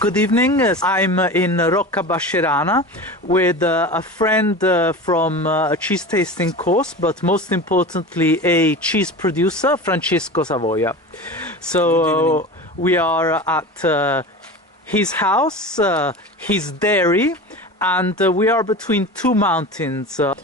Good evening. I'm in Roccabascerana with a friend from a cheese tasting course, but most importantly a cheese producer, Francesco Savoia. So we are at his house, his dairy, and we are between two mountains. A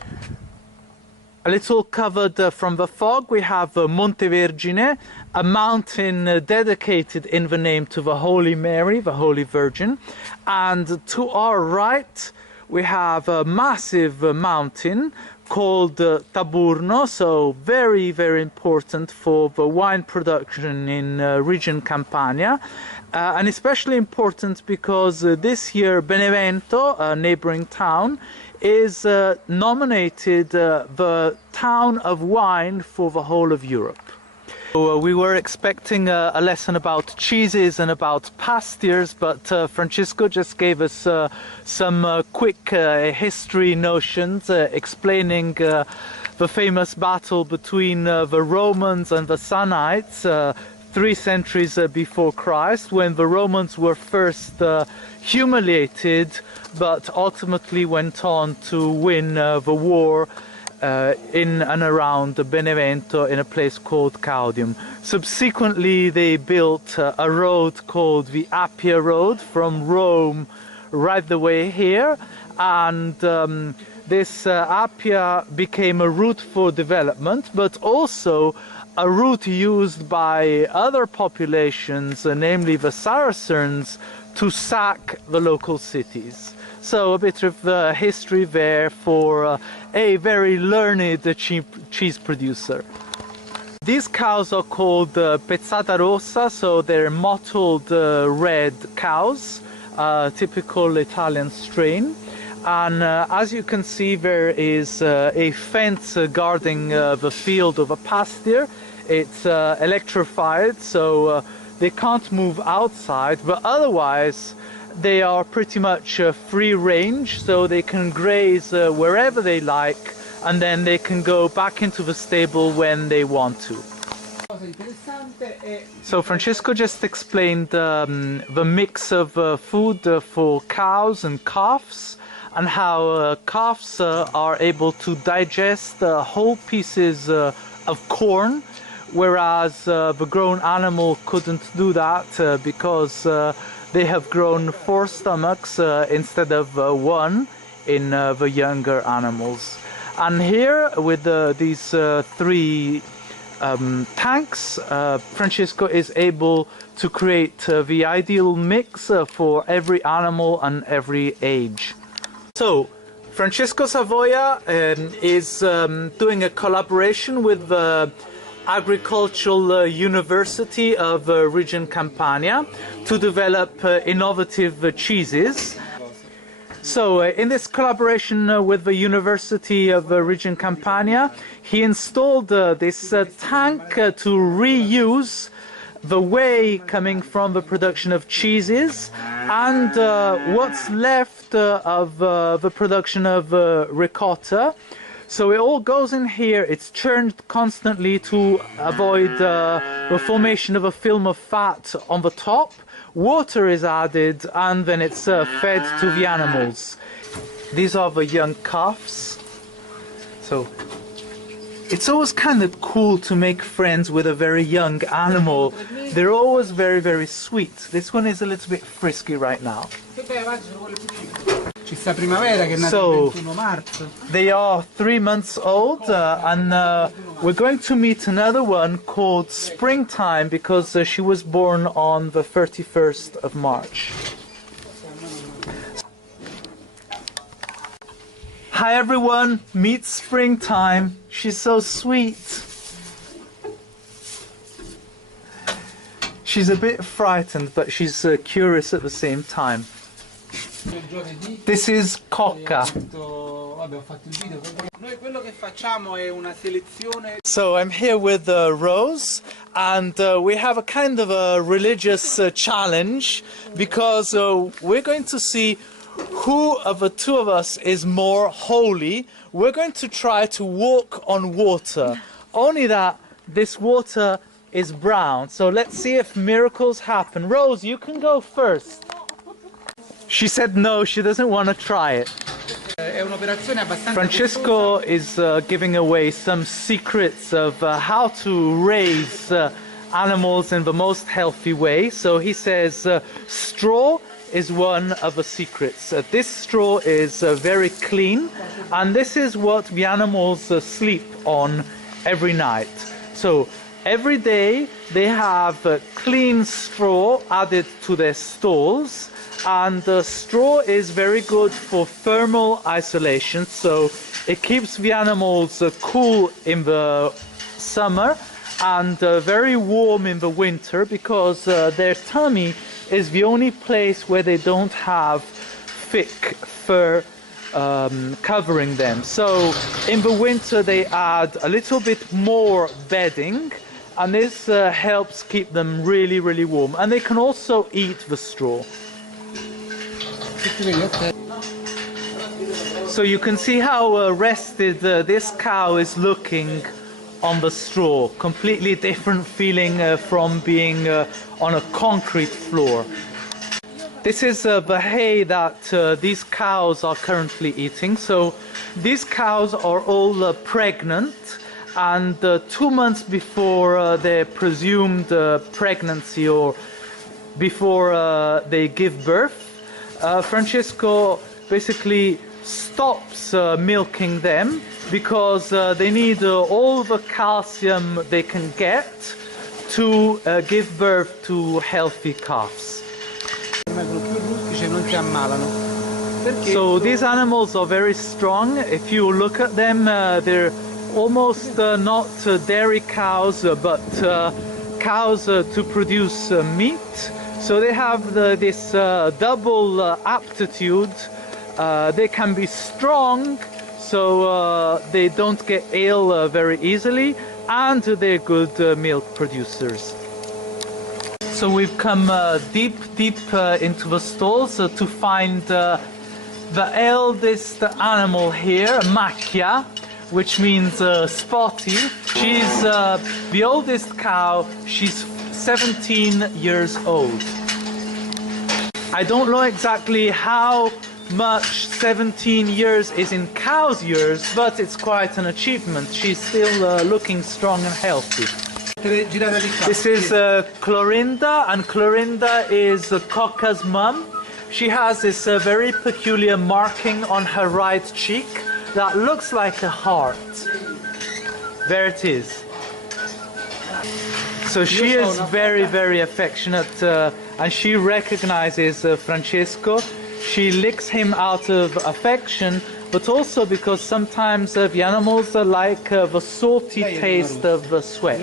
little covered from the fog, we have Monte Vergine, a mountain dedicated in the name to the Holy Mary, the Holy Virgin. And to our right, we have a massive mountain called Taburno, so very, very important for the wine production in region Campania. And especially important because this year Benevento, a neighboring town, is nominated the town of wine for the whole of Europe. So, we were expecting a lesson about cheeses and about pastures, but Francesco just gave us some quick history notions explaining the famous battle between the Romans and the Samnites 3 centuries before Christ, when the Romans were first humiliated but ultimately went on to win the war in and around Benevento in a place called Caudium. Subsequently they built a road called the Appia Road from Rome right the way here, and this Appia became a route for development, but also a route used by other populations, namely the Saracens, to sack the local cities. So a bit of history there for a very learned cheese producer. These cows are called Pezzata Rossa, so they're mottled red cows, typical Italian strain. And as you can see, there is a fence guarding the field of a pasture. It's electrified, so they can't move outside, but otherwise they are pretty much free range, so they can graze wherever they like, and then they can go back into the stable when they want to. So Francesco just explained the mix of food for cows and calves, and how calves are able to digest whole pieces of corn, whereas the grown animal couldn't do that because they have grown 4 stomachs instead of 1 in the younger animals. And here with these 3 tanks, Francesco is able to create the ideal mix for every animal and every age. So Francesco Savoia is doing a collaboration with the Agricultural University of region Campania to develop innovative cheeses. So in this collaboration with the University of region Campania, he installed this tank to reuse the whey coming from the production of cheeses and what's left of the production of ricotta. So it all goes in here, it's churned constantly to avoid the formation of a film of fat on the top. Water is added and then it's fed to the animals. These are the young calves. So it's always kind of cool to make friends with a very young animal. They're always very, very sweet. This one is a little bit frisky right now. So they are 3 months old, and we're going to meet another one called Springtime because she was born on the 31st of March. Hi everyone, meet Springtime. She's so sweet. She's a bit frightened, but she's curious at the same time. This is Cocca. So I'm here with Rose, and we have a kind of a religious challenge because we're going to see who of the 2 of us is more holy. We're going to try to walk on water, only that this water is brown. So let's see if miracles happen. Rose, you can go first. She said no, she doesn't want to try it. Francesco is giving away some secrets of how to raise animals in the most healthy way. So he says straw is one of the secrets. This straw is very clean, and this is what the animals sleep on every night. So every day they have clean straw added to their stalls, and the straw is very good for thermal isolation, so it keeps the animals cool in the summer and very warm in the winter, because their tummy is the only place where they don't have thick fur covering them. So in the winter they add a little bit more bedding, and this helps keep them really, really warm. And they can also eat the straw. So you can see how rested this cow is looking on the straw. Completely different feeling from being on a concrete floor. This is the hay that these cows are currently eating. So these cows are all pregnant, and 2 months before their presumed pregnancy, or before they give birth, Francesco basically stops milking them, because they need all the calcium they can get to give birth to healthy calves. So these animals are very strong. If you look at them, they're almost not dairy cows, but cows to produce meat. So they have this double aptitude. They can be strong, so they don't get ill very easily, and they're good milk producers. So we've come deep into the stalls to find the eldest animal here, Makya, which means spotty. She's the oldest cow. She's 17 years old. I don't know exactly how much 17 years is in cow's years, but it's quite an achievement. She's still looking strong and healthy. This is Clarinda, and Clarinda is Cocca's mum. She has this very peculiar marking on her right cheek that looks like a heart. There it is. So she is very, very affectionate, and she recognizes Francesco. She licks him out of affection, but also because sometimes the animals like the salty taste of the sweat.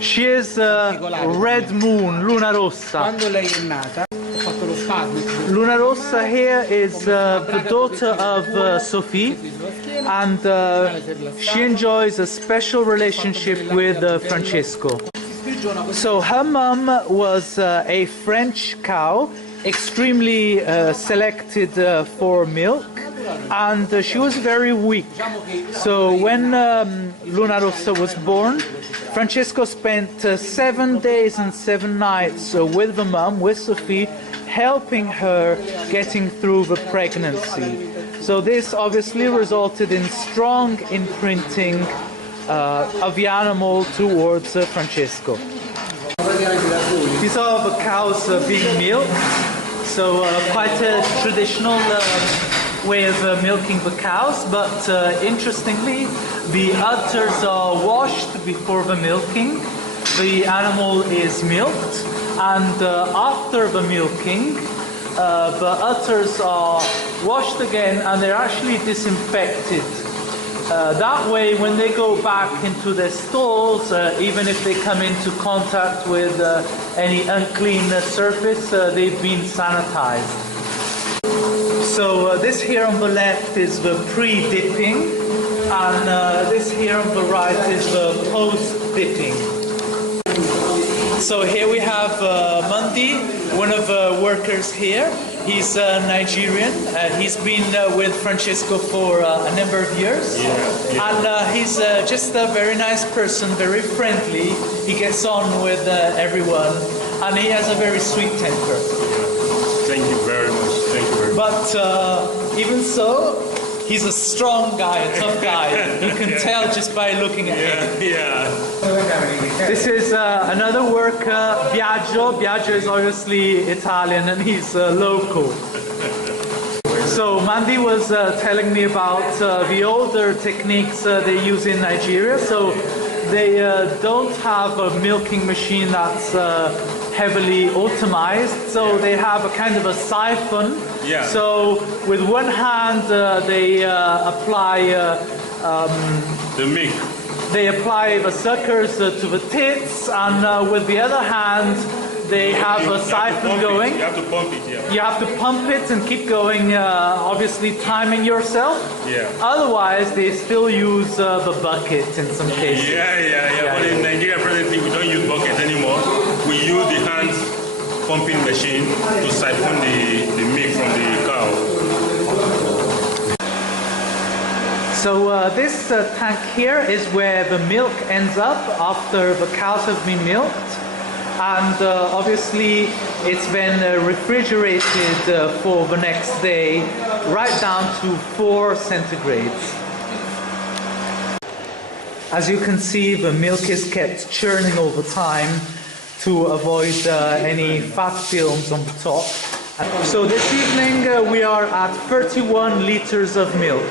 She is Red Moon, Luna Rossa. Luna Rossa here is the daughter of Sophie, and she enjoys a special relationship with Francesco. So her mum was a French cow, extremely selected for milk, and she was very weak. So when Luna Rossa was born, Francesco spent 7 days and 7 nights with the mum, with Sophie, helping her getting through the pregnancy. So this obviously resulted in strong imprinting of the animal towards Francesco. These are the cows being milked. So quite a traditional way of milking the cows, but interestingly, the udders are washed before the milking. The animal is milked, and after the milking, the udders are washed again, and they're actually disinfected. That way, when they go back into their stalls, even if they come into contact with any unclean surface, they've been sanitized. So this here on the left is the pre-dipping, and this here on the right is the post-dipping. So here we have Mundi, one of the workers here. He's Nigerian. He's been with Francesco for a number of years. And he's just a very nice person, very friendly. He gets on with everyone, and he has a very sweet temper. Thank you. But even so, he's a strong guy, a tough guy. You can tell just by looking at him. Yeah. This is another work, Biagio. Biagio is obviously Italian and he's local. So Mandy was telling me about the older techniques they use in Nigeria. So they don't have a milking machine that's heavily automized. So they have a kind of a siphon. Yeah. So with one hand they apply The milk. they apply the suckers to the tits, and with the other hand they have a siphon going. You have to pump it, yeah. You have to pump it and keep going, obviously timing yourself. Yeah. Otherwise, they still use the bucket in some cases. Yeah. But in Nigeria, presently, we don't use buckets anymore. We use the hand pumping machine to siphon the milk from the cow. So this tank here is where the milk ends up after the cows have been milked. And obviously it's been refrigerated for the next day, right down to 4 centigrades. As you can see, the milk is kept churning over time to avoid any fat films on the top. So this evening we are at 31 liters of milk.